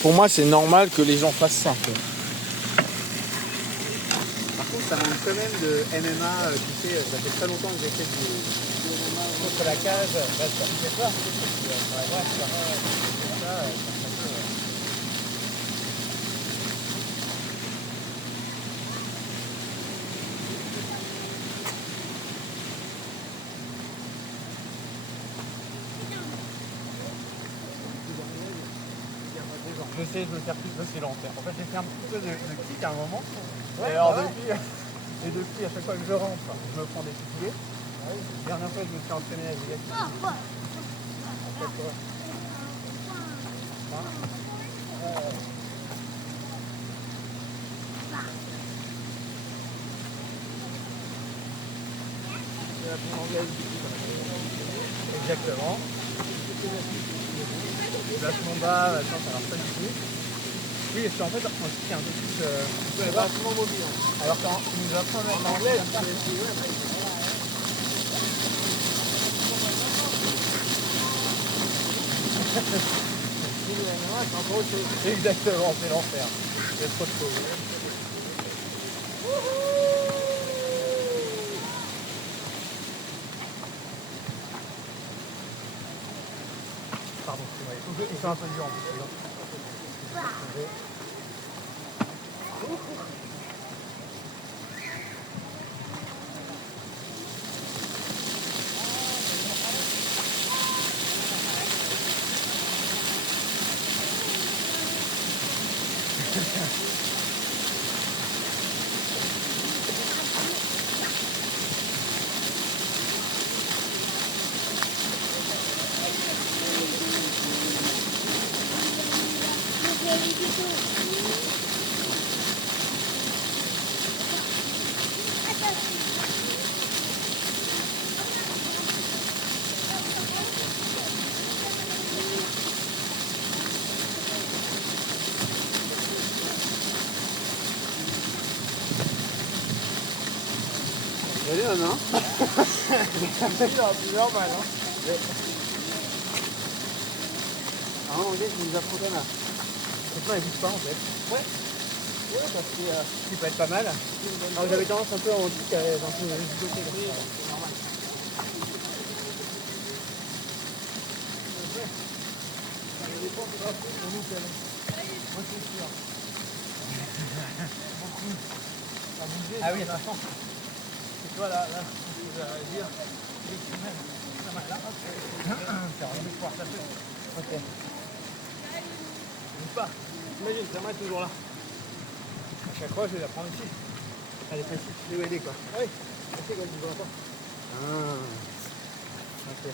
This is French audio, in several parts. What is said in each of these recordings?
pour moi, c'est normal que les gens fassent ça. Par contre, ça manque quand même de MMA, tu sais, ça fait très longtemps que j'ai fait du MMA contre la cage. Bah, ça me fait peur. J'essaie de me faire plus de silence. En fait, j'ai fait un petit peu de kick à un moment. Ouais, et alors depuis, à chaque fois que je rentre, je me prends des petits pieds. La dernière fois, je me suis entraîné à Juliette. C'est la première anglaise du coup. Exactement. La combat, ça marche pas du tout. Oui, parce qu'en fait, on c'est un peu plus. Vachement mobile. Alors quand tu nous apprends à mettre l'anglaise, exactement, c'est l'enfer. Il y a trop de choses. Pardon, c'est vrai. Ils sont un peu durs en plus. Elle est là, non? C'est normal, hein? Ah non, regarde, il nous a trop là. Donc là, il bouge pas en fait. Ouais. Ouais, parce que qui peut être pas mal. Alors j'avais tendance un peu à en dire qu'elle est un peu bloquée. C'est normal. Ça dépend de la pour nous qu'elle est. Moi c'est sûr. Beaucoup. Ça a bougé. Ah oui, ça change. Et toi là, je vais dire. Ça m'a là, hop. C'est envie de pouvoir taper. Ok. Bouge pas. Imagine, sa main est toujours là. À chaque fois, je vais la prendre ici. Elle est facile de aider quoi. Ah oui, ok, quand tu ne vois pas. Ah. Ok.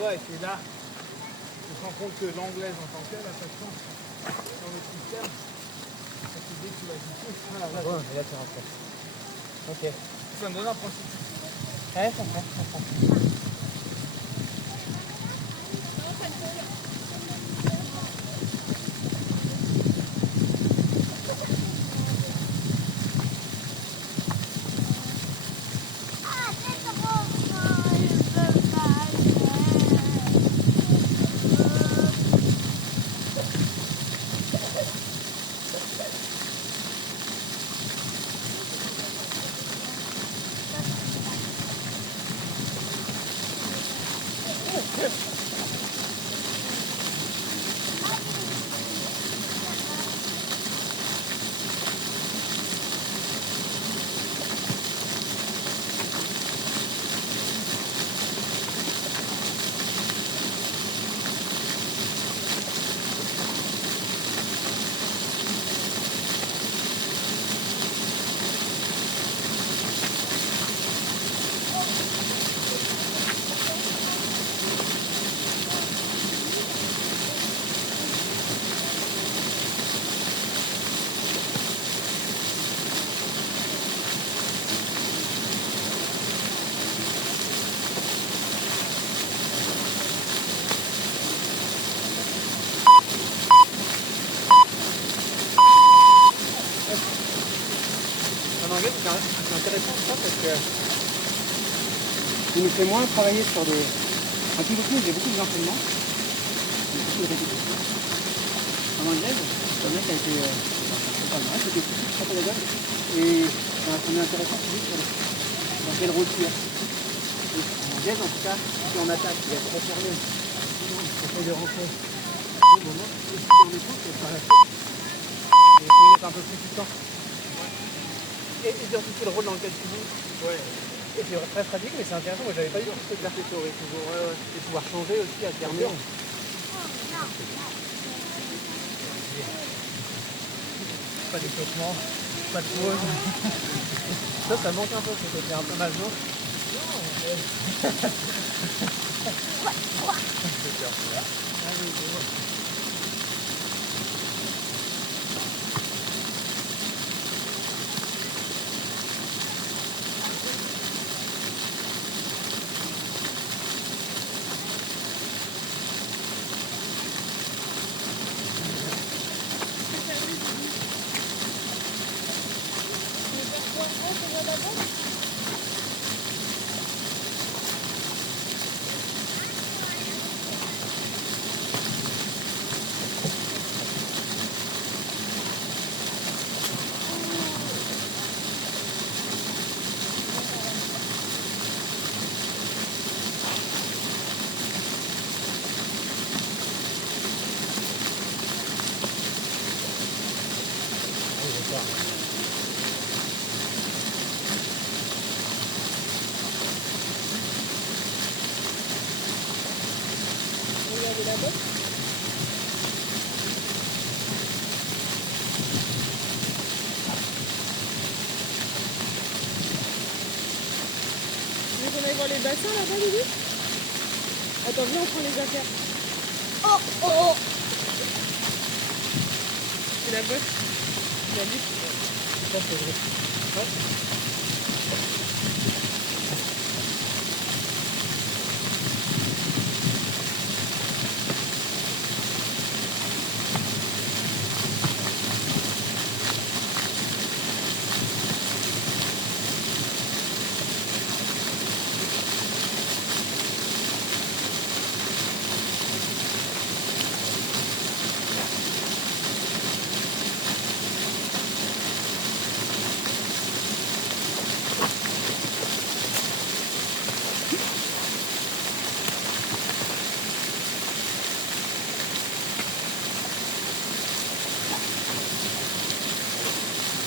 Ouais, c'est là. On se rend compte que l'anglaise en tant que telle, a sa chance dans le système. Parce que dès que tu vas ici, voilà, là, ouais, et là tu rentres. Ok. Ça me donne un principe. Ouais, je comprends. En anglais, c'est intéressant ça parce que il nous fait moins travailler sur des. Un petit peu plus, j'ai beaucoup d'entraînements. Beaucoup de répétitions. en anglaise, le mec a été pas mal, c'était très pédagogue. Et on est intéressant c'est juste dans quelle route tu es. En anglaise en tout cas, si on attaque, il va être trop fermé. Sinon, on essaie de rentrer au moment où on est compte, c'est pas la chose. Et il faut y mettre un peu plus de temps. Et surtout le rôle dans lequel tu joues. Ouais. Et c'est très pratique, mais c'est intéressant. Moi, j'avais pas eu ce exercice théorique toujours. Ouais. Et pouvoir changer aussi, alterner. Pas d'échauffement, pas de pause. Ça manque un peu, ce côté un peu maso. Regardez la botte. Tu veux qu'on aille voir les bassins là-bas, Lily? Attends, viens, on prend les affaires. Oh, oh, oh. C'est la botte. La lutte. Je pense que je vais. Ouais.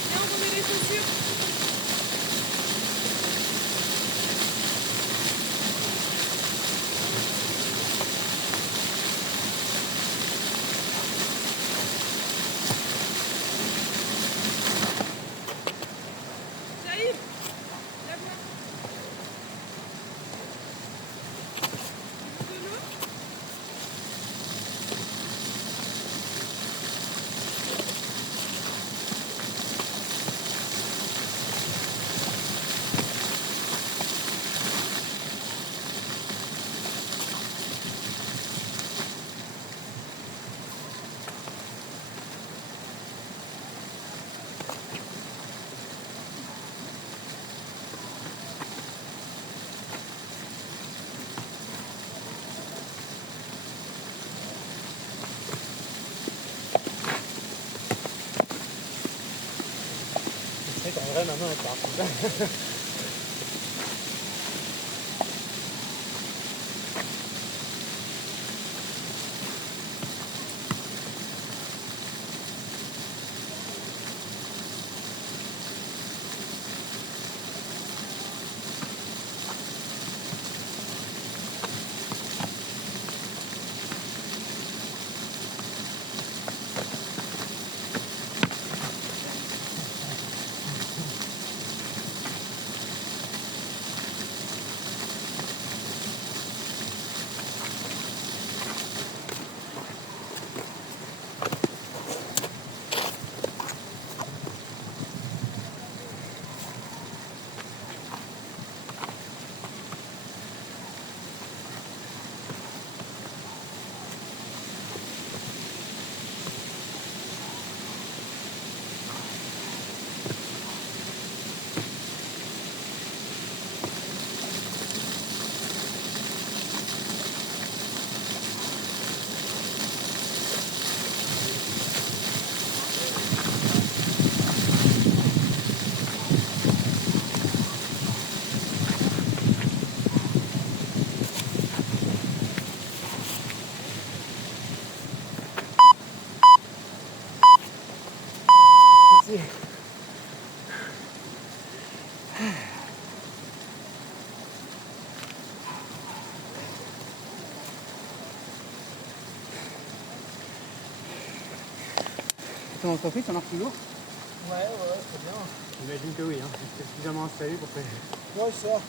Viens, on remet les chaussures. J'arrive. Lève-moi. De l'eau. C'est en vrai, ma main elle part. fatigué. Ton entreprise, ça marche toujours? Ouais, très bien. J'imagine que oui, hein. C'est suffisamment installé pour que... Ouais, ça.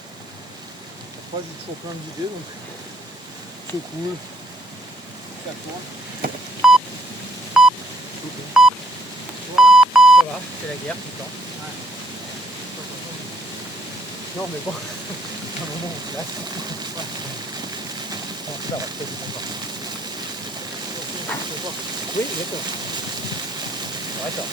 Après, j'ai toujours plein d'idées, donc c'est cool. Ça tourne. Ça va, c'est la guerre tout le temps. Ouais. Non mais bon, à un moment on se lasse. Ouais. Bon, ça va, c'est du confort. Oui, d'accord. D'accord.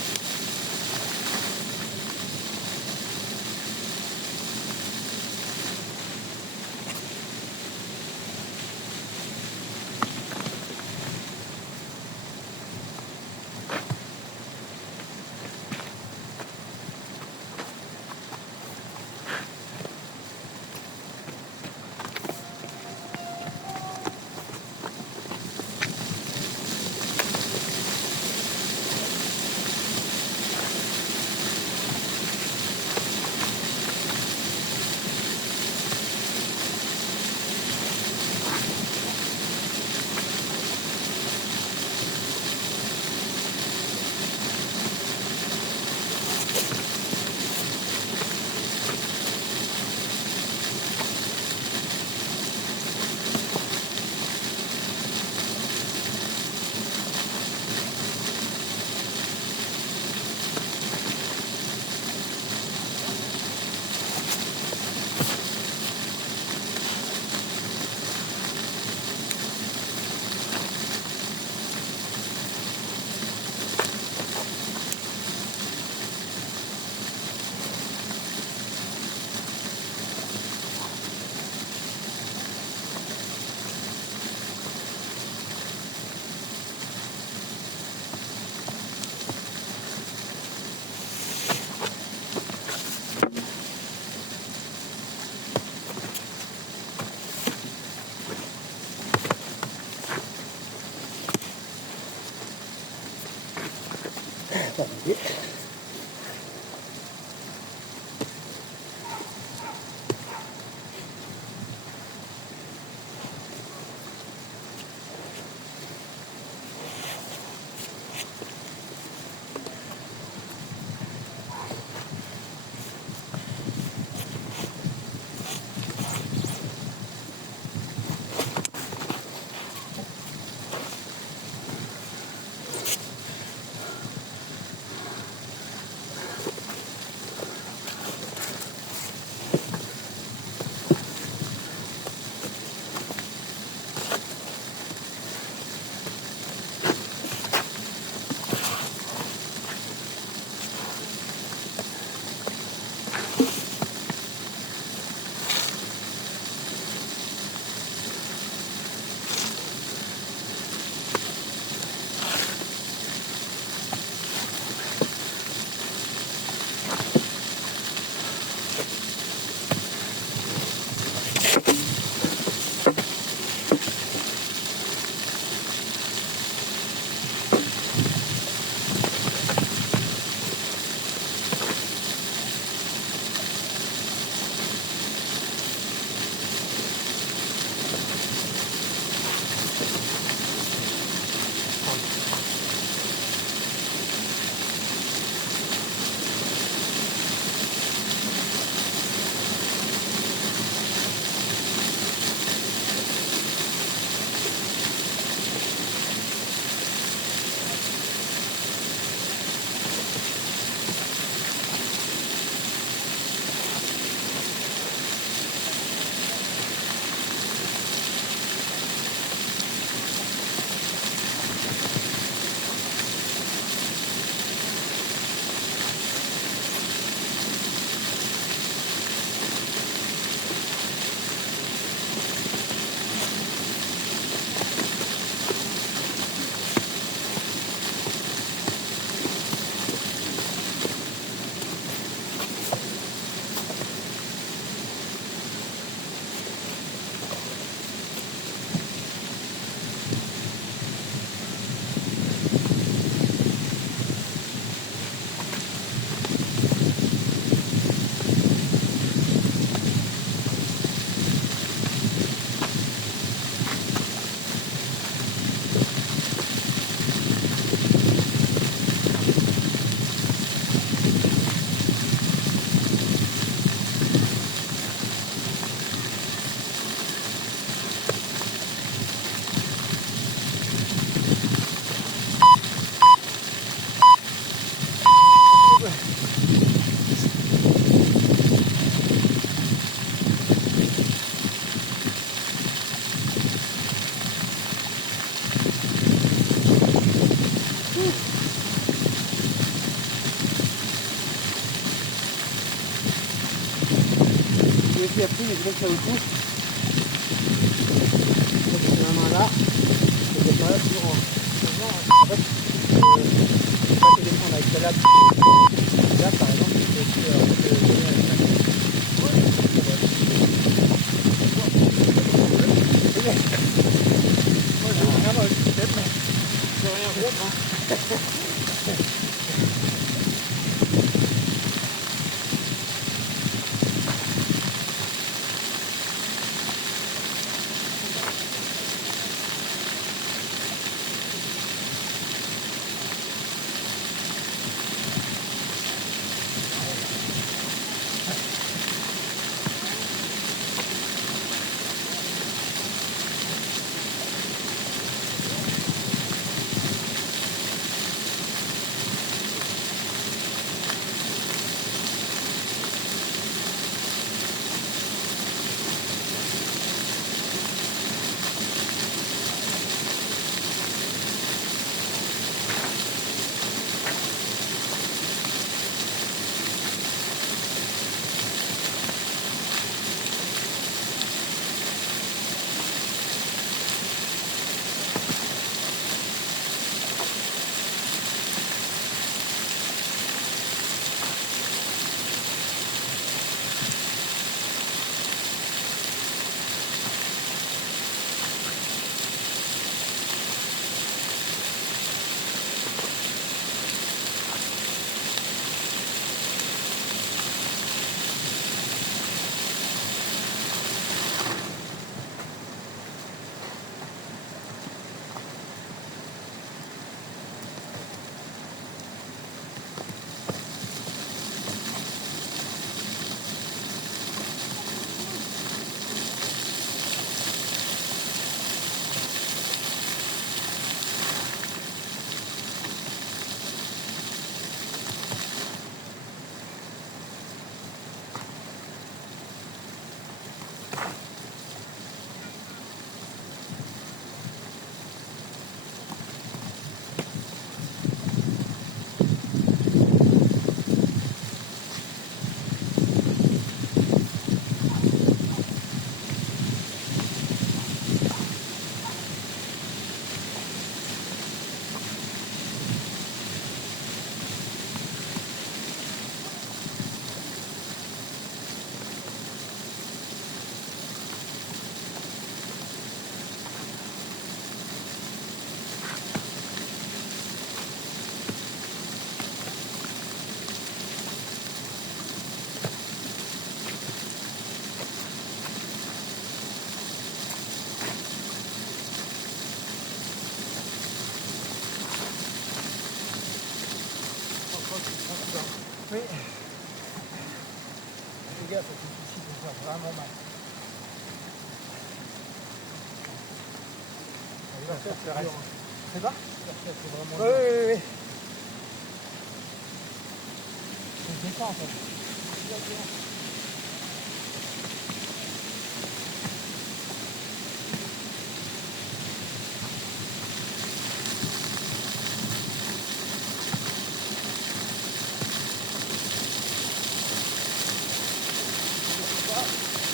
qui a pris, mais je vois que ça vaut le coup. Donc, j'ai ma main là. Et cette main là toujours en fait, je peux pas te défendre avec celle-là. Là par exemple, je peux aussi donner avec ça. Moi j'ai rien dans le tête, mais je peux rien contre. Oui. Les gars, faut que ici pour faire vraiment mal. C'est pas? C'est vraiment. Oui. C'est défend en fait.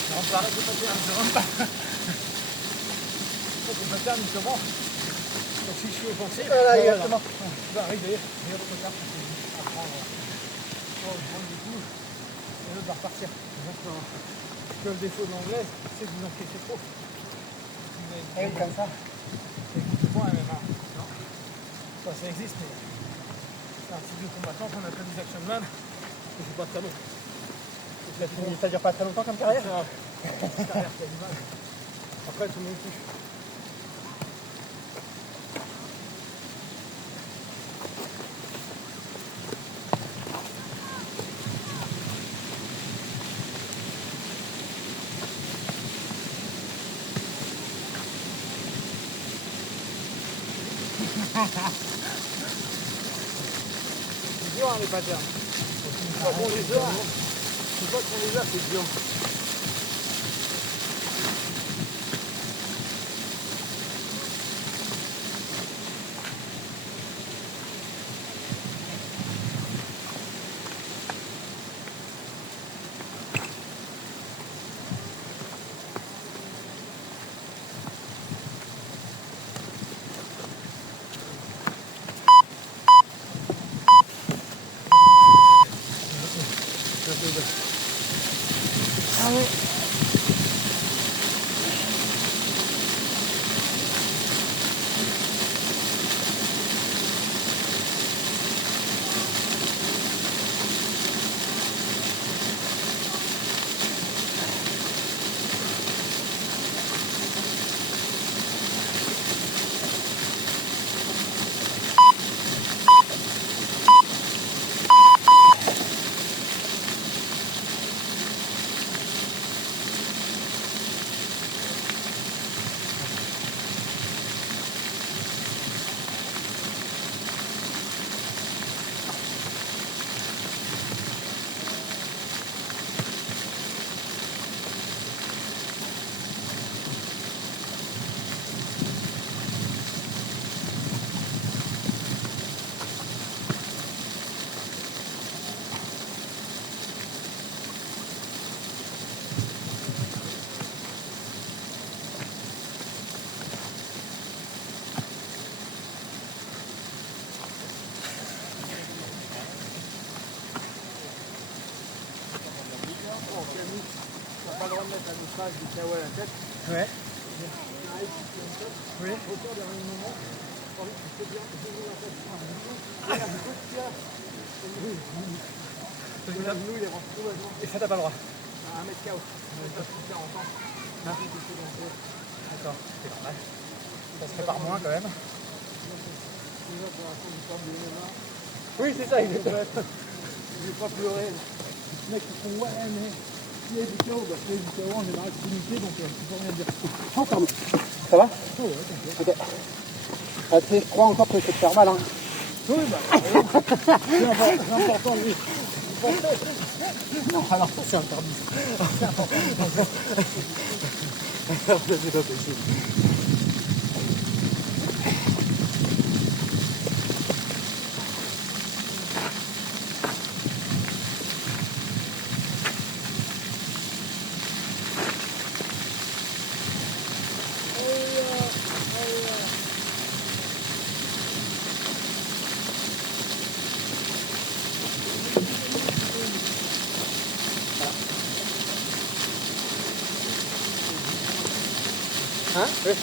Je rentre pas, je rentre pas. Je peux faire justement. Donc si je suis offensé, voilà, exactement. Bah oui, d'ailleurs, votre carte, c'est à prendre. Du coup, et l'autre va repartir. Exactement. Que le défaut de l'anglaise, c'est que vous encaissez trop. Et comme ça. C'est du point MMA. Non. Ça existe, mais c'est un type de combattant qu'on appelle des action man. Et c'est pas très long. Ça dure pas très longtemps comme carrière? Carrière qui a du mal. Après, tout le monde touche. C'est dur hein, les patterns. Une fois qu'on les a, c'est dur. t'as le phase du KO à la tête. Ouais. Oui. Retour derrière un moment. Tu peux bien la tête. Regarde, du coup, tu as. Le genou, il est rentré complètement. Et ça, t'as pas le droit. À 1 mètre KO. Ça se faire encore. D'accord, c'est normal. Ça se prépare moins quand même. Oui, c'est ça, exactement. Je vais pas pleurer. Les mecs qui font ouais, mais s'il y a du KO, bah s'il y a du KO, en général, c'est limité, donc tu peux rien dire. Oh, pardon. Ça va? Oh, ouais, t'inquiète. Ok. Ah, tu sais, je crois encore que je vais te faire mal. Hein. Oui, bah, c'est important, oui. Non, alors ça, c'est interdit. C'est important. C'est pas possible. Hein? Oui.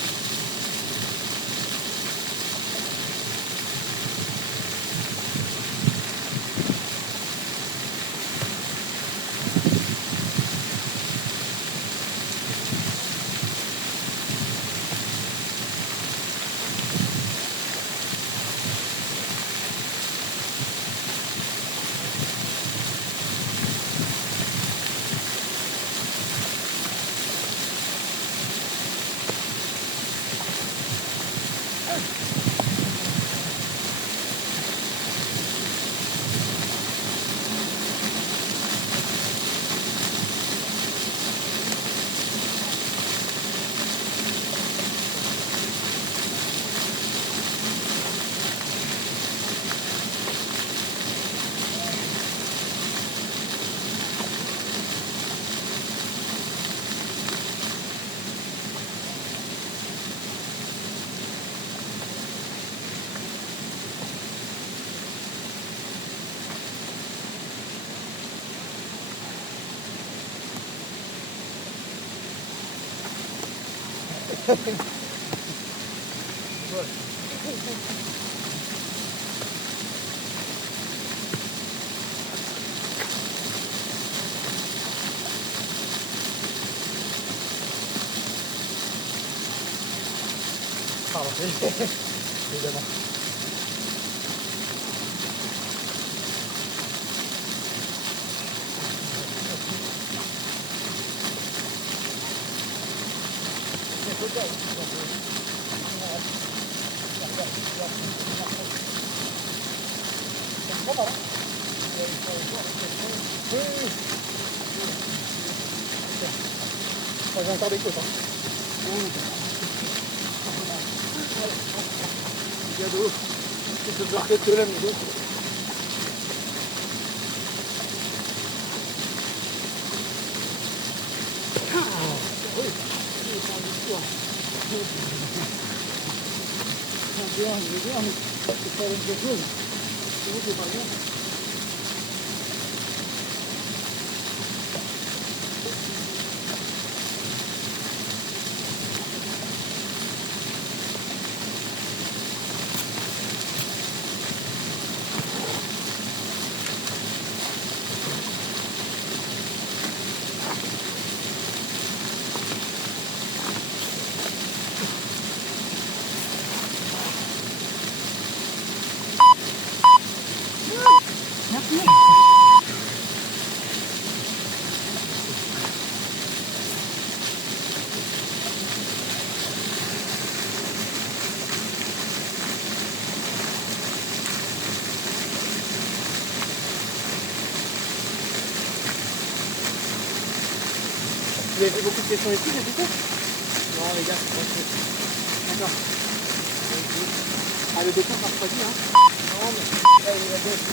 Pardon, évidemment. J'ai encore des côtes. Cadeau. Tu peux faire quelques lames, les autres. C'est bien, je veux dire, mais c'est pas la même chose. C'est pas bien. Vous avez fait beaucoup de questions ici, du coup? Non, les gars, c'est pas fait. D'accord. Ah, le béton, ça refroidit, hein? Non, mais là, il va bien être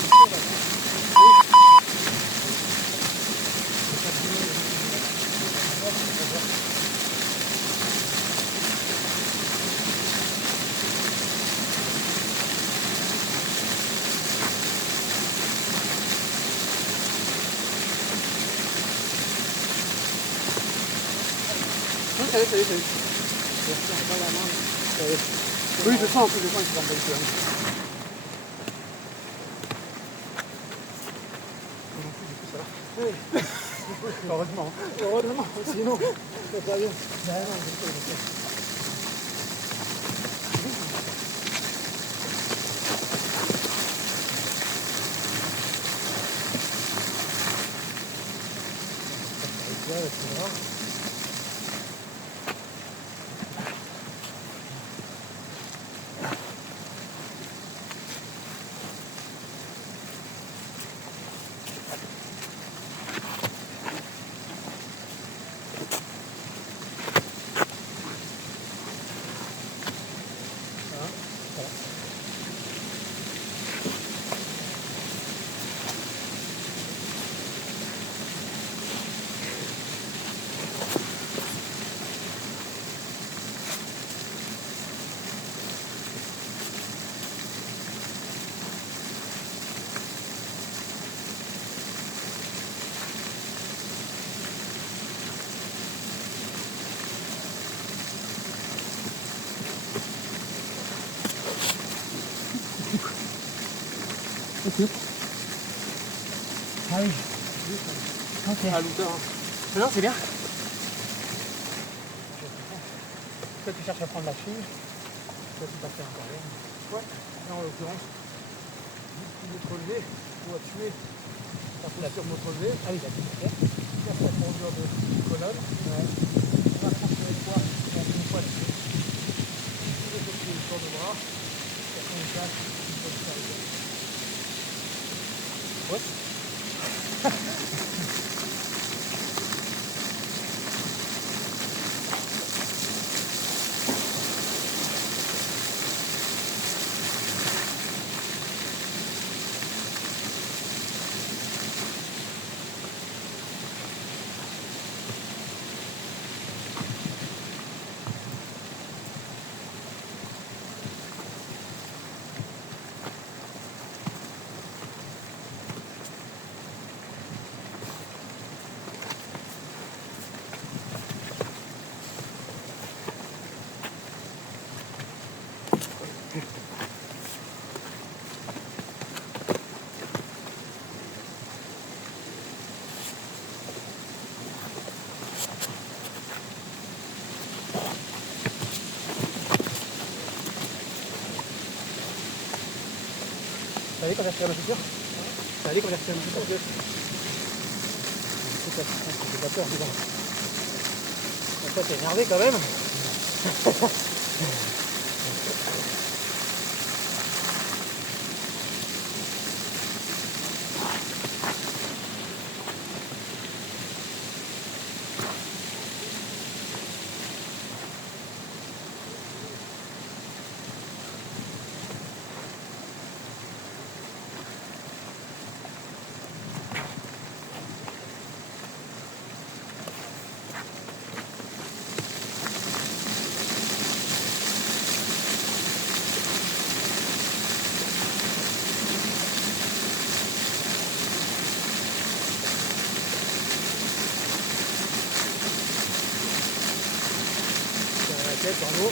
salut. Merci, pas la main. Salut. Oui, je sens en plus, il se ferme pas du tout. Oui. Heureusement. Heureusement, sinon, c'est pas bien. Ok. Ah oui. Ok. À l'auteur. Mais non, c'est bien. Toi, tu cherches à prendre la chine. Toi, tu passes encore rien. Ouais. Là, en l'occurrence, juste pour relever ou à tuer ta posture notre relevé. Ah oui, d'accord. Ok. Là, c'est la tournure de colonne. Ouais. On va transférer le poids une fois dessus. Tu veux copier le corps de bras. Et après, on place une fois de arrivé. Ouais. T'as vu quand j'ai retiré ma chaussure? T'as vu quand j'ai retiré ma chaussure? J'ai pas peur, dis donc. Toi, t'es énervé quand même. tête, bravo.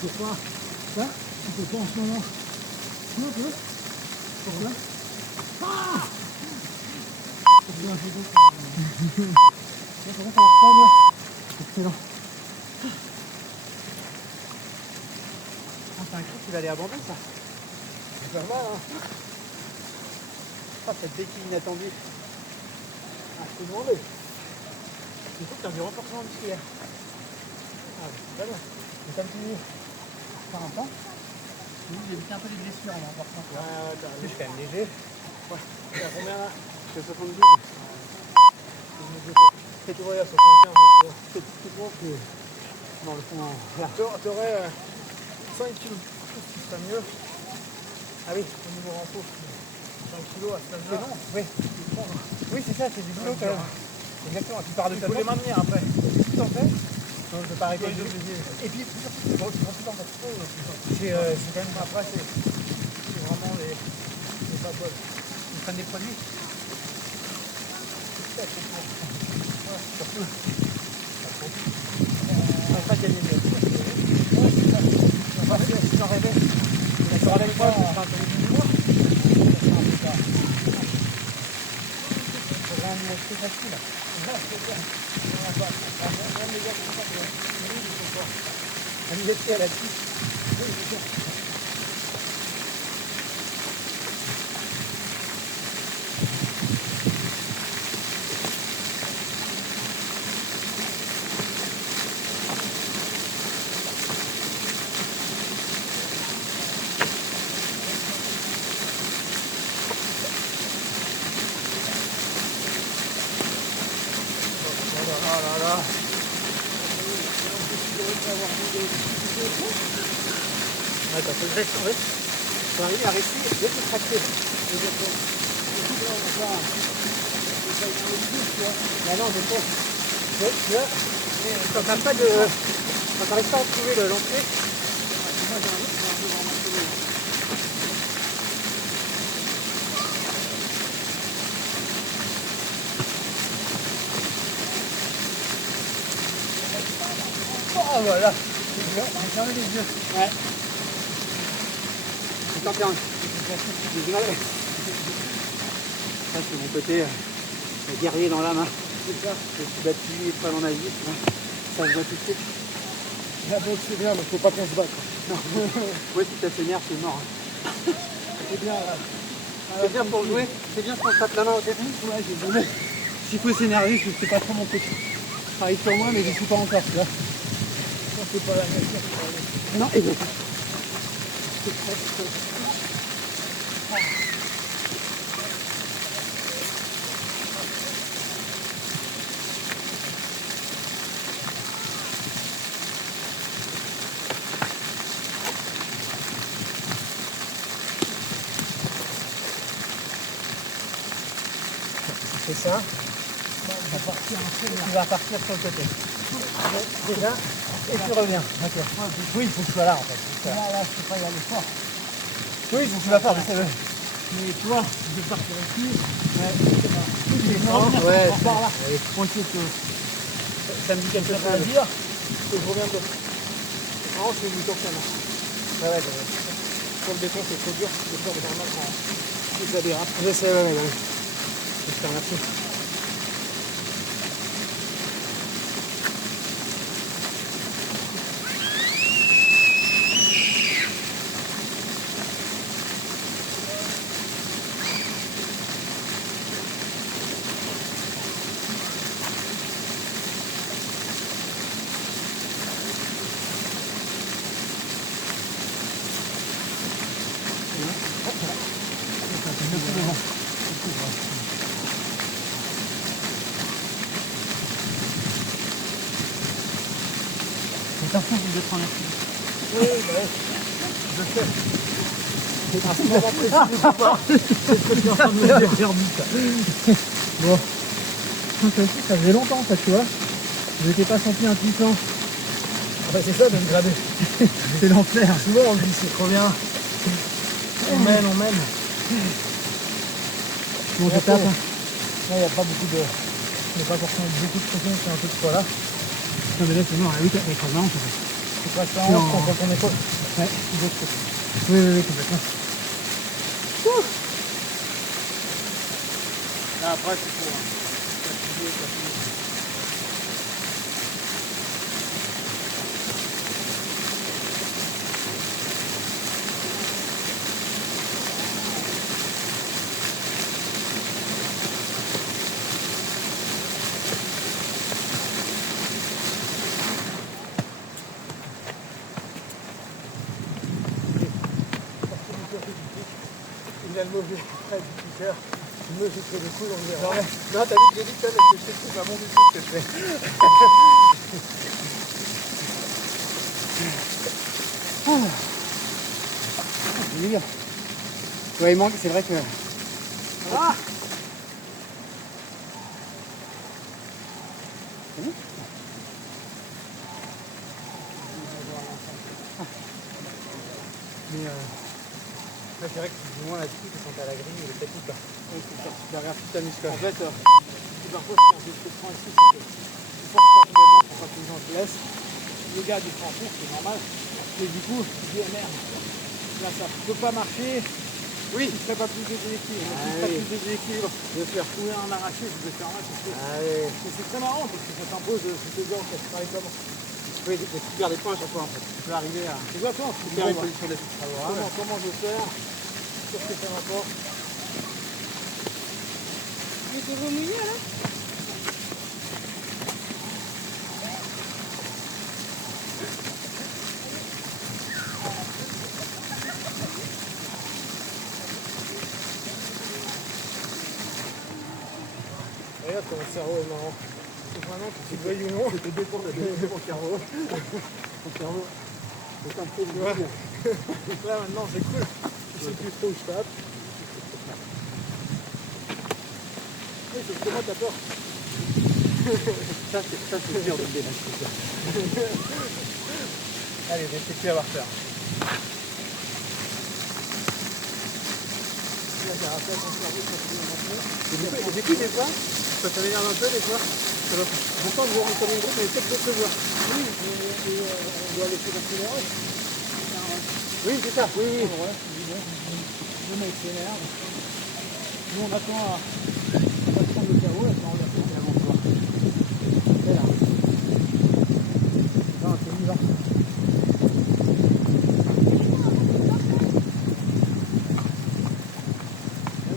Tu peux pas, ça, tu peux pas en ce moment. Tu vois un peu. Pourquoi? Ah! C'est bien, c'est bon. Là, par contre, ça marche pas, moi. Excellent. Ah, c'est un cri qui va aller abandonner, ça. C'est pas mal, hein. Ah, cette béquille inattendue. Ah, je peux demander. Il faut que tu aies du renforcement musculaire. Ah, c'est pas bien. C'est comme tu veux. Faire un pas. J'ai évité un peu des blessures là, par contre. Ouais, t'as vu, je suis quand même léger. Ouais. T'es à combien là? Je fais 72. C'est tu vois, il y a 75. C'est trop que dans le fond, là. T'aurais 5 kilos. Ce serait mieux. Ah oui, au niveau renfort. 5 kilos à ce C'est stade-là. long. Oui. Oui, c'est ça, c'est du boulot quand même. Exactement, tu pars de Il ta faut les tente. maintenir après. Tu t'en fais? Non, je vais pas arrêter. Ouais, je Et puis, c'est bon, c'est bon, c'est quand même après, c'est vraiment les pas bonnes. Ils prennent des produits. Ouais, surtout. Après, il y a des tu en rêvais. Tu en rêvais quoi? Tu feras un peu de mois. C'est vraiment assez facile. Amitié à la petite. Attends, faut que j'aille faut arriver à rester décontracté. Bah non, je sais. Tu vois, quand t'as pas de. Quand t'arrives pas à trouver le lancer. Oh voilà. J'ai fermé les yeux. Ouais. C'est tant pis. J'ai du mal. Ça c'est mon côté guerrier dans l'âme. C'est ça. Je suis battu pas dans la vie. Ça se voit tout de suite. La boxe c'est bien, mais faut pas qu'on se batte. Non. Ouais, si ça s'énerve, c'est mort. C'est bien là. C'est bien pour jouer. C'est bien qu'on se tape la main au début. Ouais, j'ai donné. S'il faut s'énerver, je sais pas trop mon truc. Travaille sur moi, mais je suis pas encore, tu vois. Ça, c'est pas la même chose. Non, exactement. C'est ça. Tu vas partir sur le côté. Déjà, et tu reviens. Okay. Oui, il faut que tu sois là en fait. Là, je sais pas y aller fort. Oui, il faut que tu vas faire, je sais. Mais tu vois, je vais partir ici. Ouais, par là. Oui. Pour essayer que Ça me dit quelque chose. ça va dire. Que je reviens de. Non, je fais du tour là. Ouais. Sur le béton, c'est trop dur. C'est dur de faire mal quand ça dérape. Je sais, ouais. Je te remercie. Attention, vous êtes en accident. Oui, je sais. C'est un moment précis, je sais pas. C'est ce que tu es en train de me dire. Perdu, ça. Bon. Ça aussi, ça faisait longtemps, ça, tu vois. Je m'étais pas senti impuissant. Ah bah c'est ça de me grader. C'est l'enfer. Souvent on me dit c'est trop bien. On mène. Bon, je tape. Il n'y a pas beaucoup de. Il n'y a pas forcément beaucoup de pression, c'est un peu de poids là. Non, mais là, c'est mort. Ah oui, avec la main, Tu passes ça en Non. haut, contre ton épaule. Ouais. Oui, complètement. Là après c'est pour. Fatigué. mauvais piqueur. Je me suis fait des coups, on verra. Non, t'as vu que j'ai dit que je sais que c'est pas bon du tout ce que je fais. C'est bien. Ouais, il manque, c'est vrai que. Ah Mais là, c'est vrai que du moins là-dessus, quand t'es à la grille, il est petit quoi. Ouais, c'est ça. Tu regardes toute ta muscle. En fait, parfois, ce que je prends ici, c'est que tu forces pas complètement pour pas que les gens te laissent. Le gars, il prend fond, c'est normal. Et du coup, tu dis, ah, merde, là, ça peut pas marcher. Oui. Il ne ferait pas plus de déséquilibre. Ah, Il ferait oui. plus de déséquilibre. Bien sûr. Trouver un arraché, je vais faire là, c'est sûr. Ah oui. Et c'est très marrant parce que ça t'impose ce que genre, ça se travaille comment. Oui, tu perds des points à chaque fois en fait. Tu peux arriver à. C'est quoi toi? Tu perds une position d'être favorable. Comment je vais faire? Qu'est-ce que ça m'apporte? Il était mouillé là. Regarde ton cerveau est marrant. C'est vraiment que tu le veuilles ou non. C'était dépend de mon cerveau. Mon cerveau. C'est un peu de Ouais. Donc là maintenant c'est cool. Je sais plus trop où je tape. Oui, sauf que moi t'as peur. Ça, c'est dur de le démasquer. Allez, je vais essayer d'avoir peur. Là, j'ai rappelé à ton cerveau quand tu viens rentrer. Et du coup, des fois, ça m'énerve un peu, des fois. Pourtant, vous rentrez comme une groupe, mais peut-être d'autres voix. Oui, on doit laisser l'accélérer. Oui, c'est ça. Oui, oui. Ouais, je dis bon, le mec s'énerve. Nous on attend à prendre le carreau et après on va faire avant toi. C'est là. Non, c'est lui là.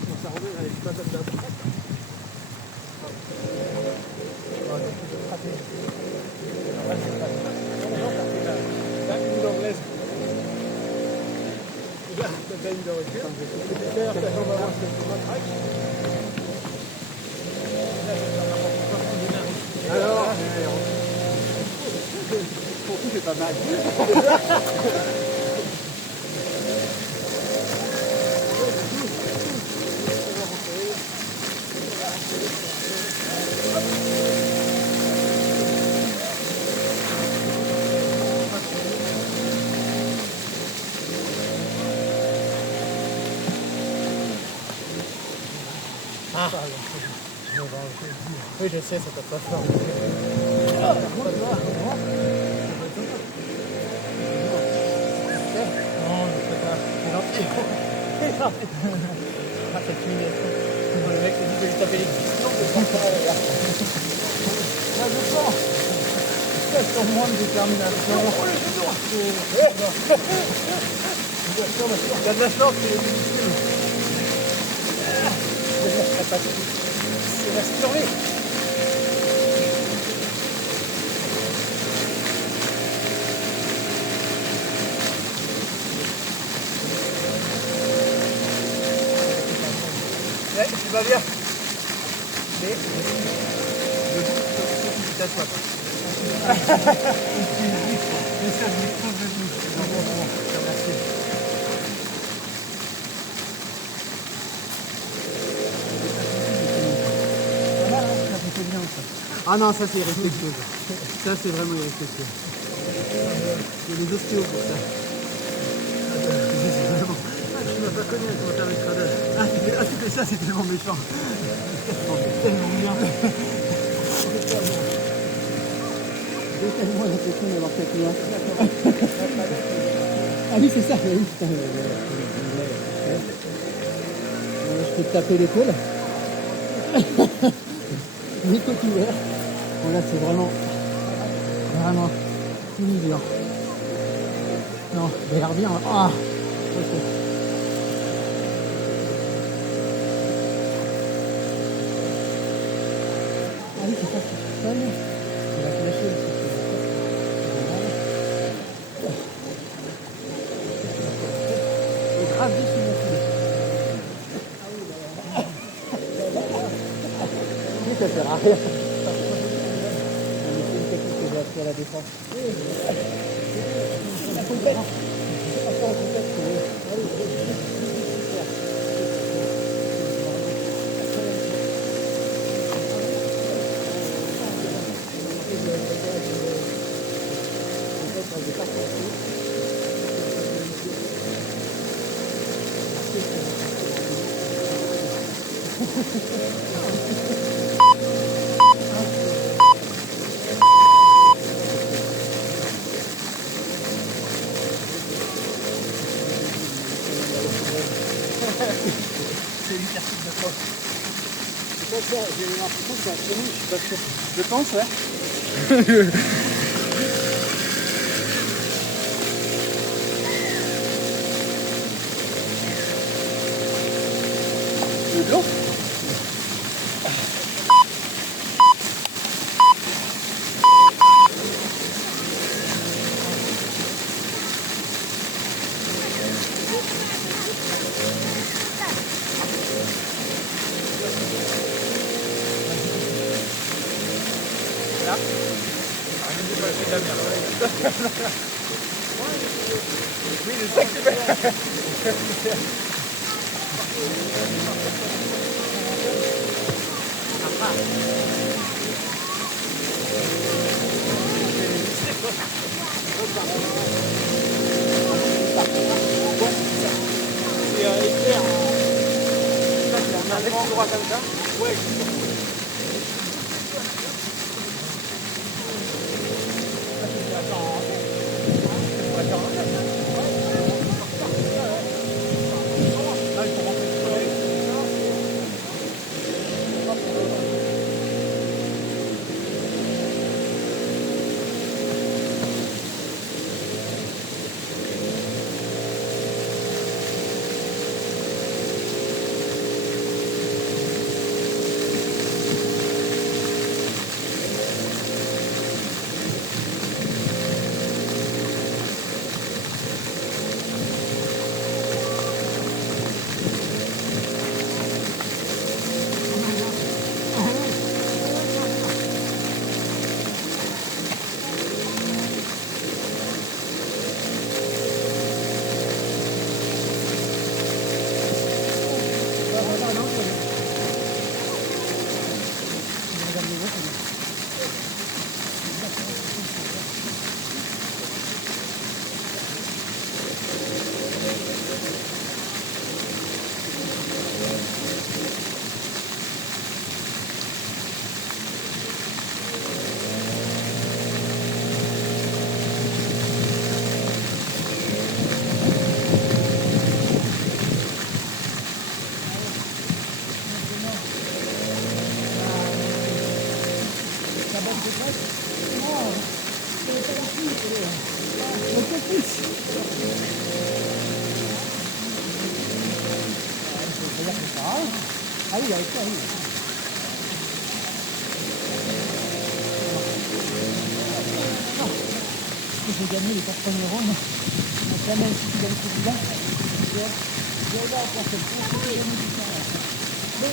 Son cerveau, il n'arrive pas à se battre. T'as une de recul, tu peux faire ta jambe avant que tu matraques. Alors, pour tout, c'est pas mal. Oui, je sais, ça tape pas fort. Non, je sais pas. C'est gentil. C'est gentil. Ah, cette humiliation. Le mec s'est dit que je tapais les pistons, je pense pas. Là, je sens. Je sens moins de détermination. Il y a de la chance, c'est minuscule. C'est la survie. Ouais, tu vas bien. Mais le but, c'est que tu toi. C'est ça, je m'expose de tout. Merci. Ah non, ça c'est irrespectueux. Ça c'est vraiment irrespectueux. Il y a des ostéos pour ça. C'est vraiment... Ah, tu m'as pas connu à comment faire le cradage. Ah, tu fais ça, c'est tellement méchant. C'est tellement bien. J'ai tellement l'impression d'avoir fait là. Ah oui, c'est ça. Oui, putain. Je peux te taper l'épaule. Micro ouvert. Bon, là, c'est vraiment humiliant. Non, j'ai l'air bien. Ah, ok. Ah oui, c'est ça, c'est ça. On va te lâcher aussi. C'est grave juste une sert à rien. C'est une technique que j'ai appris à la défense. La compète. Après, en compète, c'est une certitude de quoi? J'ai l'impression que c'est un chemin, je suis pas sûr. Je pense, ouais. De l'eau? Là? Oui, je sais que tu fais. C'est éclair. On a un petit droit comme ça. Ouais. Ah oui, avec ça, oui. J'ai gagné les 4 premiers rounds. Donc là, même si tu gagnes celui-là, je vais avoir encore quelque chose. Oui.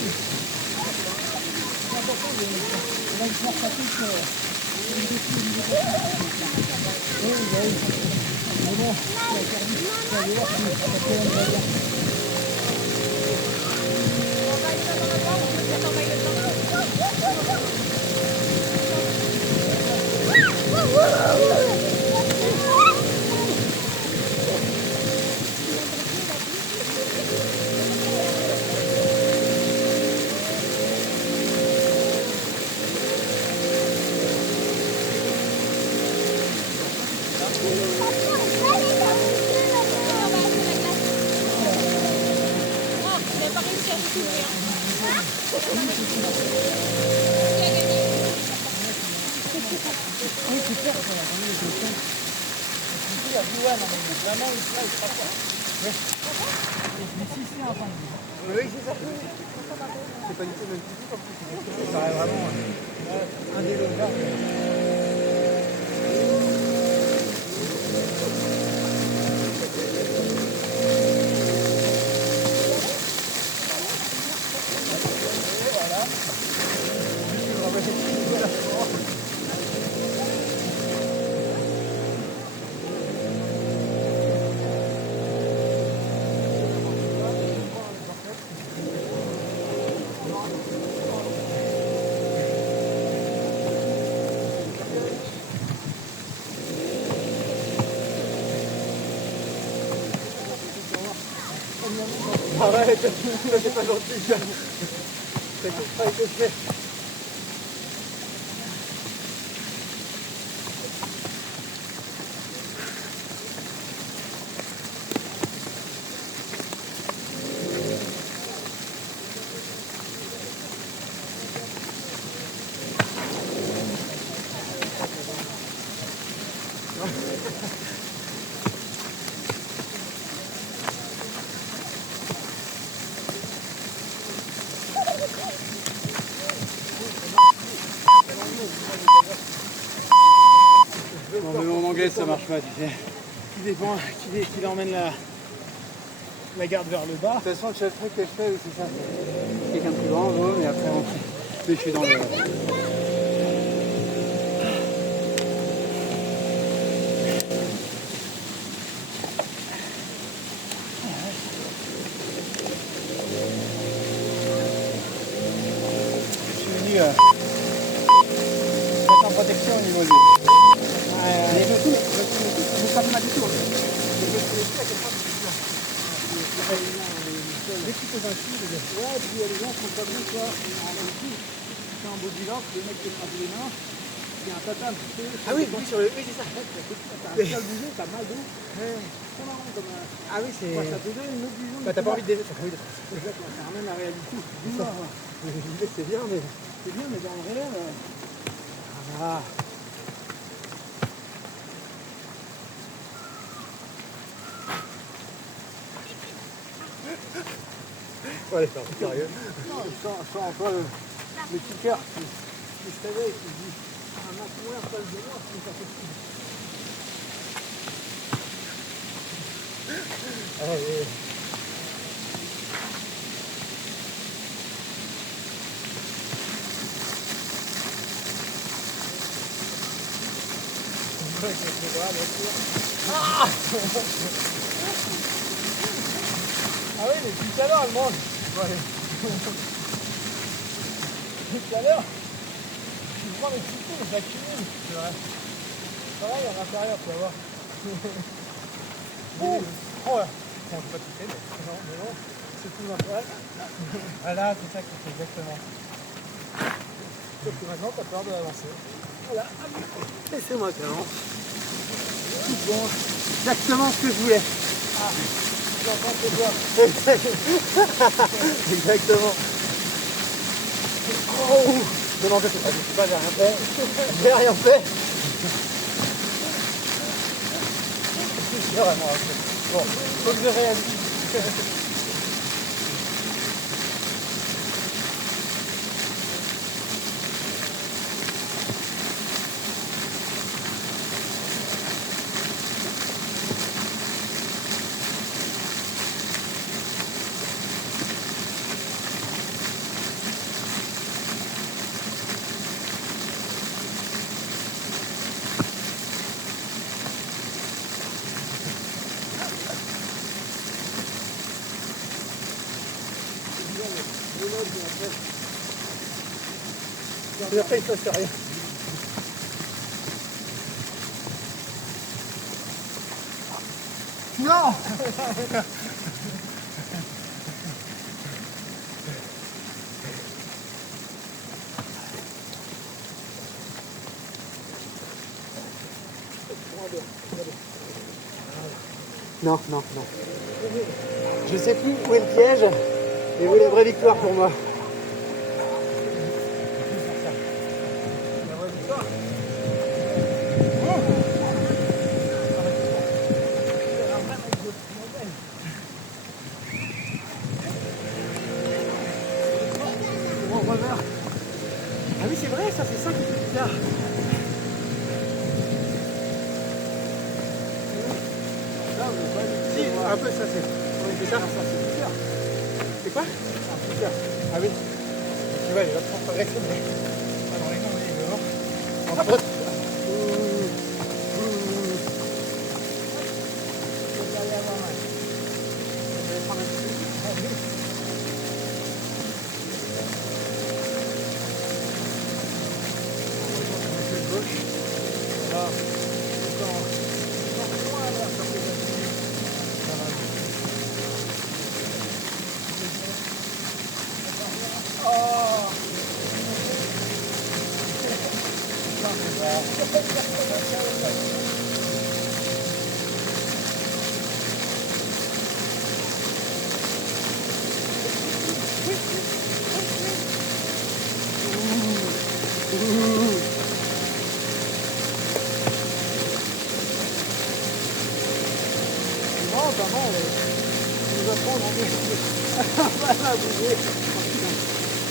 C'est important de faire sa touche. Oui, oui. Mais bon, tu as perdu. Tu vas voir si ça va faire bien. Oui, c'est ça. C'est pas du tout le même physique en plus. Ça paraît vraiment indélogeable. Voilà. Arrête, ça c'est pas gentil ça. Ça coûte pas été fait. Non mais mon anglais ça marche pas, tu sais. Qui emmène la garde vers le bas. De toute façon, le seul truc que je fais, c'est ça. Quelqu'un de plus grand, gros, mais après, je suis dans le... Je suis venu mettre en protection au niveau du... Mais le coup, vous savez pas du tout. Dès que tu poses un fil, ouais, puis les gens sont pas bons, quoi. C'est un bodylock, le mec qui frappe les mains, il y a un tatame, tu sais. Ah oui, oui, sur le... Oui, c'est ça. T'as un seul bouger, t'as mal d'eau. C'est marrant comme un... Ah oui, c'est... Ça te donne une autre vision. Bah, t'as pas envie de... Exactement, ça ramène la réalité. C'est bien, mais... C'est bien, mais dans le réel... Ah. Ouais, allez, sérieux. Non, je sens un peu le petit cœur qui se réveille, qui se dit un matin en face de moi, c'est pas possible. Allez. Ah oui, mais tout à l'heure, elle mange. Ouais. Tout à l'heure, tu prends les petits coups, mais ça cumule. C'est vrai. Pareil à l'intérieur, tu vas voir. Oh, oh là. Bon, je peux pas toucher, mais non, c'est tout naturel. Voilà, c'est ça que c'est exactement. Sauf que maintenant, t'as peur de l'avancer. Voilà. Laissez-moi clairement. Bon, exactement ce que je voulais. Ah, j'entends tes doigts. Exactement. Oh. Non, non, je sais pas, j'ai rien fait. J'ai rien fait. C'est vraiment un peu. Bon, faut que je réalise. Et après, il se passe rien. Non. Non, non, non. Je sais plus où est le piège et où est la vraie victoire pour moi. Ah oui, c'est vrai, ça fait 5 minutes plus tard. Si, un peu ça c'est. C'est ça, c'est super. C'est quoi? C'est super. Ah oui. Tu vois, il va prendre progresser, mais pas dans les mains, il est dehors. En pote. Non, pas mal. Il nous apprend à bouger.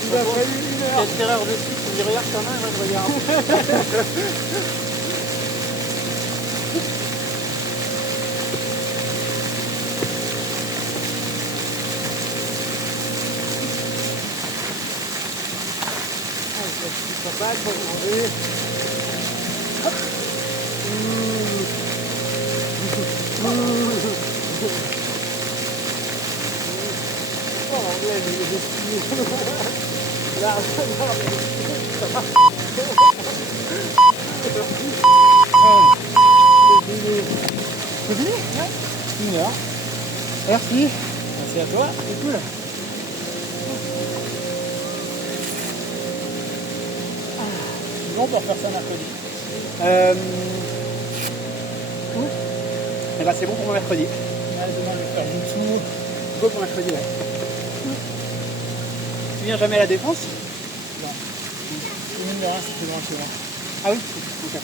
Il a fallu 1 heure. Quelle erreur de site, on dit regarde ta main, moi je regarde. Ça passe, faut manger. Hop. Oh, l'anglais, mais il est là, ça va. C'est fini? Ouais. 1 heure. Merci. Merci à toi. C'est cool. Sinon, on peut refaire ça mercredi. Et bah c'est bon pour mercredi. Ouais, demain, je vais faire une tour. Go pour mercredi, ouais. Tu viens jamais à la défense? Non. Mine de rien, c'est plus loin que moi. Ah oui? Ok.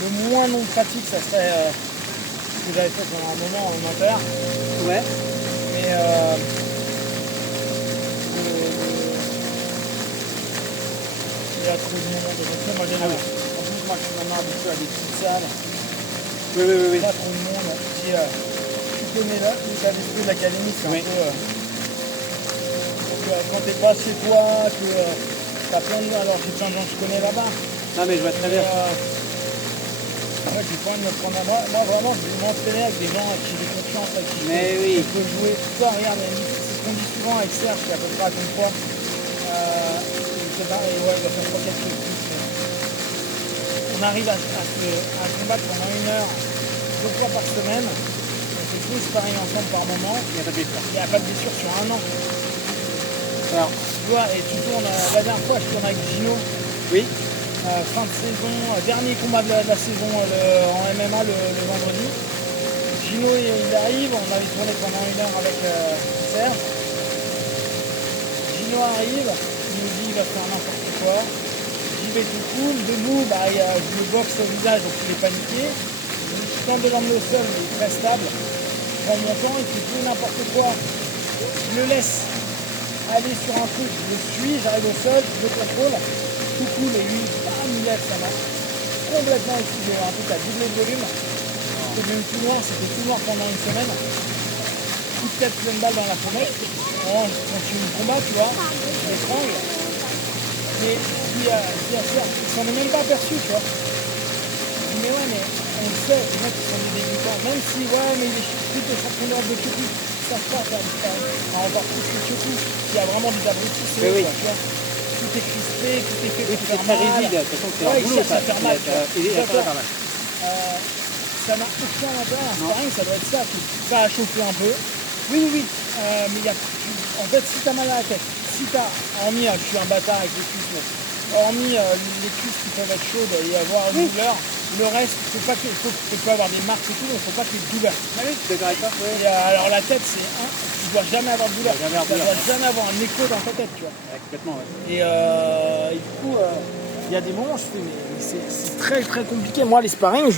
Le moins non pratique, ça serait ce que j'avais fait pendant un moment en Inter. Ouais. Mais il y a trop de monde. Donc, moi, j'aime bien. En plus, moi, je suis maintenant habitué à des petites salles. Oui. Pas trop de monde. Si tu connais là, l'état d'esprit de l'académie, c'est un peu. Quand t'es pas chez toi, que t'as plein de. Alors, j'ai plein de gens que je connais là-bas. Non mais je vois très bien. Ouais, j'ai pas envie de me prendre à moi. Moi, vraiment, je vais m'entraîner avec des gens à qui j'ai confiance, avec qui Mais oui. je peux jouer. Tout ça, regarde, c'est ce qu'on dit souvent avec Serge, qui est à peu près à comme toi. C'est pareil, ouais, il va faire 3-4 trucs plus. On arrive à combattre pendant 1 heure, 2 fois par semaine. On fait tous pareil ensemble par moment. Il n'y a pas de blessure. Il n'y a pas de blessure sur 1 an. Alors, Tu vois, et tu tournes, la dernière fois, je tourne avec Gino. oui. Fin de saison, dernier combat de la saison en MMA le vendredi. Gino il arrive, on avait tourné pendant 1 heure avec Serge. Gino arrive, il nous dit il va faire n'importe quoi. J'y vais tout cool, debout, je me boxe au visage donc il est paniqué. Je tente de l'emmener au sol, il est très stable. Je prends mon temps, il fait tout n'importe quoi. Je le laisse aller sur un truc, je le suis, j'arrive au sol, je le contrôle. Tout cool, et lui, bam, il lève, ça m'a complètement excité. Un truc à doubler de volume. C'était devenu tout noir, c'était tout noir pendant 1 semaine. Coup de tête, pleine balle dans la fenêtre. On continue le combat, tu vois. Je l'étrangle. Et puis, il s'en est même pas aperçu, tu vois. Je dis, mais ouais, mais on le sait, les mecs qui sont des débutants, même si, ouais, mais il est plus de champion d'Europe de Kyoto, ils savent pas faire du temps. Encore plus que Kyoto, il y a vraiment des abrutis, c'est Oui, oui. tu vois. Tout est crispé, tout est fait Oui, pour c'est faire très mal. rigide. De toute façon, c'est Ouais, leur il boulot, cherche à faire mal, tu vois. Il est D'accord. pas mal. Ça n'a aucun intérêt, un sparring, ça doit être ça, ça a chauffé un peu. Oui. Mais en fait, si t'as mal à la tête, si t'as, hormis, je suis un bâtard avec les cuisses, mais hormis les cuisses qui peuvent être chaudes et avoir une douleur, le reste, tu peux avoir des marques et tout, mais il ne faut pas qu'il y ait de douleur. Ah oui, tu es d'accord avec toi? Et, alors la tête, tu dois jamais avoir de douleur, Tu dois jamais avoir de tu douleur. dois jamais avoir un écho dans ta tête, tu vois. Ouais, complètement, ouais. Et du coup, il y a des moments où je fais, mais c'est très très compliqué. Moi, les sparring,